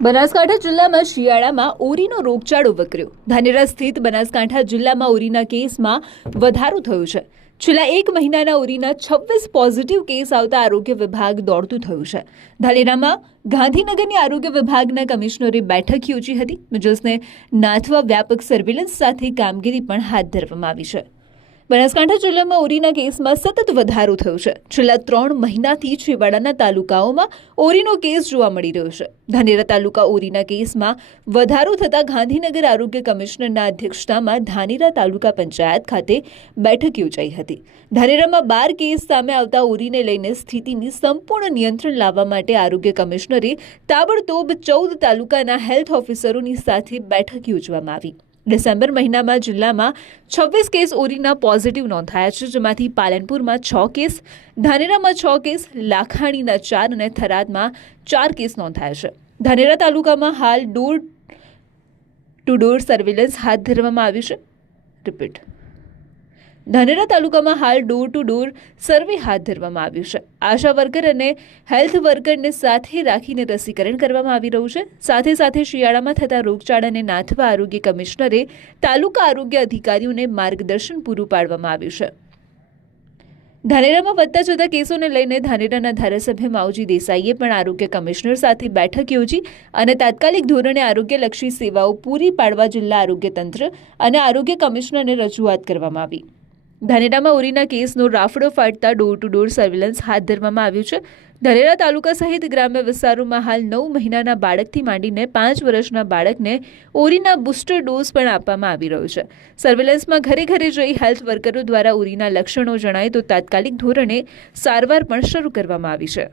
બનાસકાંઠા જિલ્લામાં શિયાળામાં ઓરીનો રોગચાળો વકર્યો। ધાનેરા સ્થિત બનાસકાંઠા જિલ્લામાં ઓરીના કેસમાં વધારો થયો છે। છેલ્લા એક મહિનાના ઓરીના 26 પોઝિટિવ કેસ આવતા આરોગ્ય વિભાગ દોડતું થયું છે। ધાનેરામાં ગાંધીનગરની આરોગ્ય વિભાગના કમિશનરે બેઠક યોજી હતી, જેને નાથવા વ્યાપક સર્વેલન્સ સાથે કામગીરી પણ હાથ ધરવામાં આવી છે। બનાસકાંઠા જિલ્લામાં ઓરીના કેસમાં સતત વધારો થયો છે। છેલ્લા 3 મહિનાથી છેવાડાના તાલુકાઓમાં ઓરીનો કેસ જોવા મળી રહ્યો છે। ધાનેરા તાલુકા ઓરીના કેસમાં વધારો થતાં ગાંધીનગર આરોગ્ય કમિશનરના અધ્યક્ષતામાં ધાનેરા તાલુકા પંચાયત ખાતે બેઠક યોજાઈ હતી। ધાનેરામાં 12 કેસ સામે આવતા ઓરીને લઈને સ્થિતિની સંપૂર્ણ નિયંત્રણ લાવવા માટે આરોગ્ય કમિશનરે તાબડતોબ 14 તાલુકાના હેલ્થ ઓફિસરોની સાથે બેઠક યોજવામાં આવી। ડિસેમ્બર મહિનામાં જિલ્લામાં 26 કેસ ઓરીના પોઝિટિવ નોંધાયા છે, જેમાંથી પાલનપુરમાં 6 કેસ, ધાનેરામાં 6 કેસ, લાખાણીના 4 અને થરાદમાં 4 કેસ નોંધાયા છે। ધાનેરા તાલુકામાં હાલ ડોર ટુ ડોર સર્વેલન્સ હાથ ધરવામાં આવ્યું છે। ધાનેરા તાલુકામાં હાલ ડોર ટુ ડોર સર્વે હાથ ધરવામાં આવ્યું છે। આશા વર્કર અને હેલ્થ વર્કરને સાથે રાખીને રસીકરણ કરવામાં આવી રહ્યું છે। સાથે સાથે શિયાળામાં થતા રોગચાળાને નાથવા આરોગ્ય કમિશનરે તાલુકા આરોગ્ય અધિકારીઓને માર્ગદર્શન પૂરું પાડવામાં આવ્યું છે। ધાનેરામાં વધતા જતા કેસોને લઈને ધાનેરાના ધારાસભ્ય માવજી દેસાઈએ પણ આરોગ્ય કમિશનર સાથે બેઠક યોજી અને તાત્કાલિક ધોરણે આરોગ્યલક્ષી સેવાઓ પૂરી પાડવા જિલ્લા આરોગ્ય તંત્ર અને આરોગ્ય કમિશનરને રજૂઆત કરવામાં આવી। ધાનેરામાં ઓરીના કેસનો રાફડો ફાટતા ડોર ટુ ડોર સર્વેલન્સ હાથ ધરવામાં આવ્યું છે। ધાનેરા તાલુકા સહિત ગ્રામ્ય વિસ્તારોમાં હાલ 9 મહિનાના બાળકથી માંડીને 5 વર્ષના બાળકને ઓરીના બુસ્ટર ડોઝ પણ આપવામાં આવી રહ્યો છે। સર્વેલન્સમાં ઘરે ઘરે જઈ હેલ્થ વર્કરો દ્વારા ઓરીના લક્ષણો જણાય તો તાત્કાલિક ધોરણે સારવાર પણ શરૂ કરવામાં આવી છે।